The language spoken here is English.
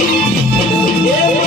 Yeah.